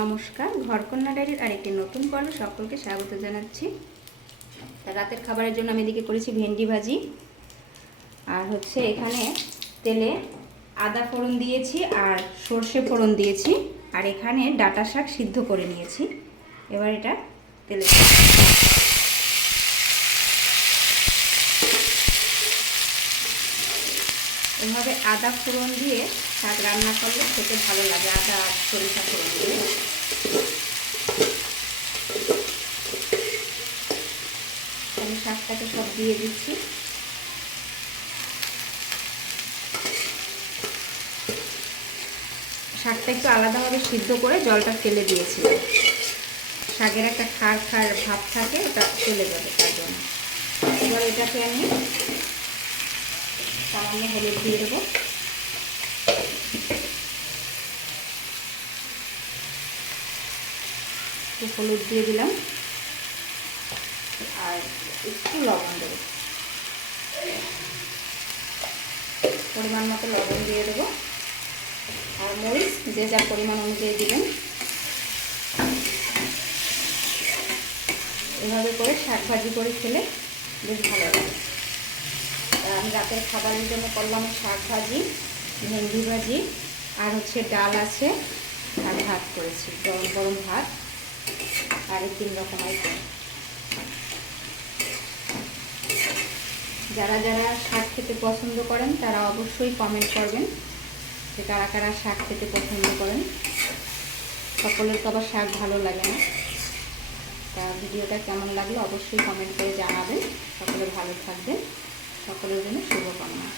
নমস্কার, ঘরকন্যা ডায়েরির আরেকটি নতুন পর্ব সকলকে স্বাগত জানাচ্ছি। রাতের খাবারের জন্য আমি এদিকে করেছি ভেন্ডি ভাজি, আর এখানে তেলে আদা ফোড়ন দিয়েছি আর সর্ষে ফোড়ন দিয়েছি, আর এখানে ডাঁটা শাক সিদ্ধ করে নিয়েছি। এবার এটা তেলে এভাবে আদা ফোড়ন দিয়ে শাক রান্না করলে খেতে ভালো লাগে। আদা আর সরিষা ফোড়ন দিয়ে আমি শাকটাকে সব দিয়ে দিচ্ছি। শাকটা একটু আলাদাভাবে সিদ্ধ করে জলটা ফেলে দিয়েছিলাম। শাকের একটা খাড় ভাব থাকে, ওটা চলে যাবে তার জন্য। এবার এটাকে আমি সামান্য হলুদ দিয়ে দেবো, একটু হলুদ দিয়ে দিলাম আর একটু লবণ দেবো, পরিমাণ মতো লবণ দিয়ে দেবো, আর মরিচ যে যা পরিমাণ অনুযায়ী দিবেন। এভাবে করে শাক ভাজি করে খেলে বেশ ভালো লাগে। আমি রাতের খাবারের জন্য করলাম শাক ভাজি, ভেন্ডি ভাজি, আর ডাল আছে, আর ভাত করেছি, গরম গরম ভাত, আর এই 3 রকম আইটেম। যারা যারা শাক খেতে পছন্দ করেন তারা অবশ্যই কমেন্ট করবেন যে কারা কারা শাক খেতে পছন্দ করেন। সকলের তো আবার শাক ভালো লাগে না। তা ভিডিওটা কেমন লাগলো অবশ্যই কমেন্ট করে জানাবেন। সকলে ভালো থাকবেন, সকলের জন্য শুভকামনা।